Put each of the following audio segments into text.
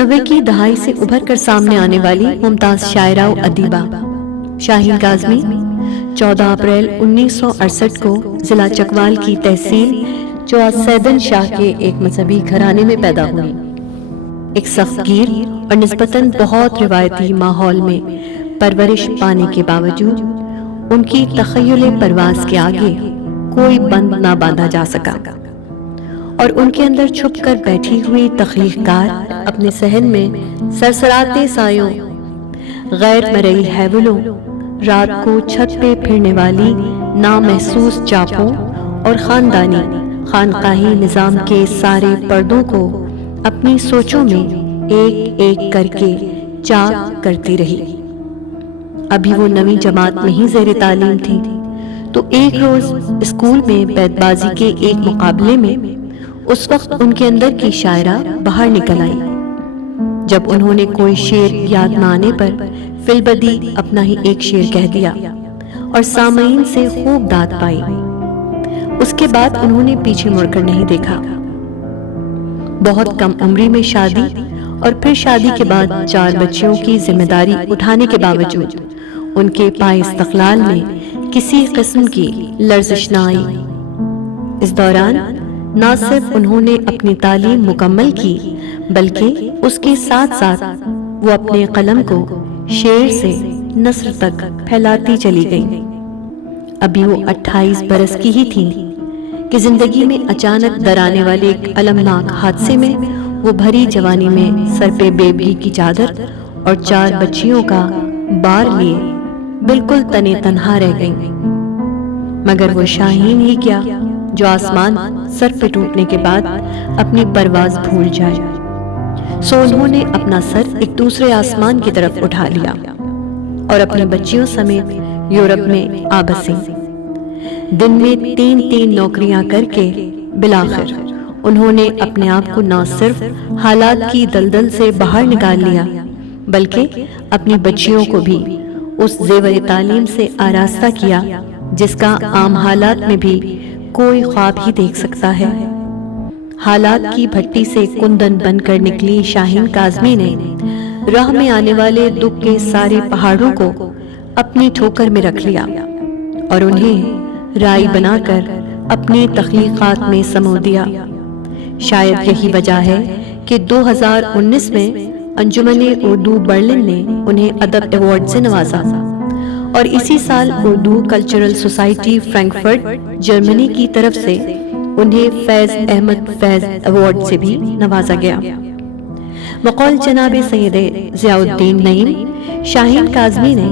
90 کی دہائی سے ابھر کر سامنے آنے والی ممتاز شاعرہ و ادیبہ شاہین کاظمی 14 اپریل 1968 کو ضلع چکوال کی تحصیل سیدن شاہ کے ایک مذہبی گھرانے میں پیدا ہوئی۔ ایک سخت گیر اور نسبتاً بہت روایتی ماحول میں پرورش پانے کے باوجود ان کی تخیل پرواز کے آگے کوئی بند نہ باندھا جا سکا، اور ان کے اندر چھپ کر بیٹھی ہوئی تخلیق کار اپنے صحن میں سرسراتے سایوں، غیر مرئی ہیولوں، رات کو چھت پہ پھرنے والی نامحسوس چاپوں اور خاندانی خانقاہی نظام کے سارے پردوں کو اپنی سوچوں میں ایک ایک کر کے چاک کرتی رہی۔ ابھی وہ 9ویں جماعت میں ہی زیر تعلیم تھی تو ایک روز اسکول میں بیت بازی کے ایک مقابلے میں اس وقت ان کے اندر کی شاعرہ باہر نکل آئی۔ جب انہوں نے کوئی شعر یاد نہ آنے پر فی البدی اپنا ہی ایک شعر کہہ دیا اور سامعین سے خوب داد پائی۔ اس کے بعد انہوں نے پیچھے مڑ کر نہیں دیکھا۔ بہت کم عمری میں شادی اور پھر شادی کے بعد 4 بچیوں کی ذمہ داری اٹھانے کے باوجود ان کے پائے استقلال میں کسی قسم کی لرزش نہ آئی۔ اس دوران نہ صرف انہوں نے اپنی تعلیم مکمل کی بلکہ اس کے ساتھ ساتھ وہ اپنے قلم کو شعر سے نثر تک پھیلاتی چلی گئی۔ ابھی وہ 28 برس کی ہی تھی کہ زندگی میں اچانک درانے والے ایک المناک حادثے میں وہ بھری جوانی میں سر پہ بیبی کی چادر اور 4 بچیوں کا بار لیے بالکل تنے تنہا رہ گئی۔ مگر وہ شاہین ہی کیا جو آسمان سر پہ ٹوٹنے کے بعد اپنی پرواز بھول جائے۔ سو انہوں نے اپنا سر ایک دوسرے آسمان کی طرف اٹھا لیا اور اپنی بچیوں سمیت یورپ میں آ بسی۔ دن میں 3 نوکریاں کر کے بالآخر انہوں نے اپنے آپ کو نہ صرف حالات کی دلدل سے باہر نکال لیا بلکہ اپنی بچیوں کو بھی اس زیور تعلیم سے آراستہ کیا جس کا عام حالات میں بھی کوئی خواب ہی دیکھ سکتا ہے۔ حالات کی بھٹی سے کندن بن کر نکلی شاہین کاظمی نے راہ میں آنے والے دکھ کے سارے پہاڑوں کو اپنی ٹھوکر میں رکھ لیا اور انہیں رائی بنا کر اپنی تخلیقات میں سمو دیا۔ شاید یہی وجہ ہے کہ 2019 میں انجمن اردو برلن نے انہیں ادب ایوارڈ سے نوازا اور اسی سال Urdu cultural society Frankfurt Germany کی طرف سے انہیں فیض احمد فیض ایوارڈ سے بھی نوازا گیا۔ بقول جناب سید ضیاء الدین نعیم، شاہین کاظمی نے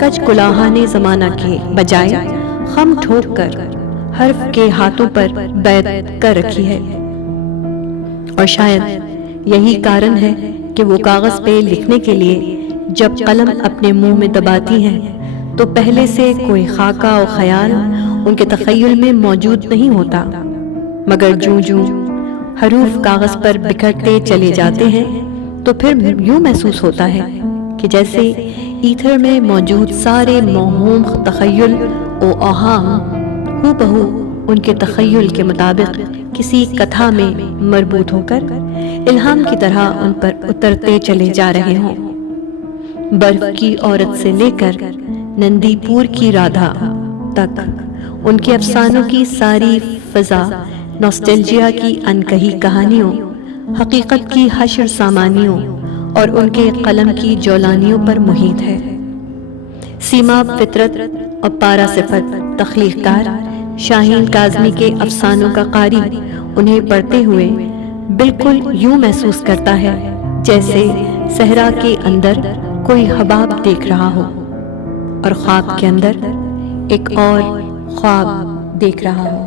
کچ کلاہانِ زمانہ کے بجائے خم ٹھوک کر حرف کے ہاتھوں پر بیعت کر رکھی ہے، اور شاید یہی کارن ہے کہ وہ کاغذ پہ لکھنے کے لیے جب قلم اپنے منہ میں دباتی ہیں تو پہلے سے کوئی خاکہ و خیال ان کے تخیل میں موجود نہیں ہوتا، مگر جوں جوں حروف کاغذ پر بکھرتے چلے جاتے ہیں تو پھر یوں محسوس ہوتا ہے کہ جیسے ایتھر میں موجود سارے موہوم تخیل و اوہام ہو بہو ان کے تخیل کے مطابق کسی کتھا میں مربوط ہو کر الہام کی طرح ان پر اترتے چلے جا رہے ہوں۔ برف کی عورت سے لے کر نندی پور کی رادھا تک ان کے افسانوں کی ساری فضا نوسٹلجیا کی انکہی کہانیوں، حقیقت کی حشر سامانیوں اور ان کے قلم کی جولانیوں پر محیط ہے۔ سیما فطرت اور پارا صفت تخلیق کار شاہین کاظمی کے افسانوں کا قاری انہیں پڑھتے ہوئے بالکل یوں محسوس کرتا ہے جیسے صحرا کے اندر کوئی حباب دیکھ رہا ہو اور خواب کے اندر ایک اور خواب دیکھ رہا ہو۔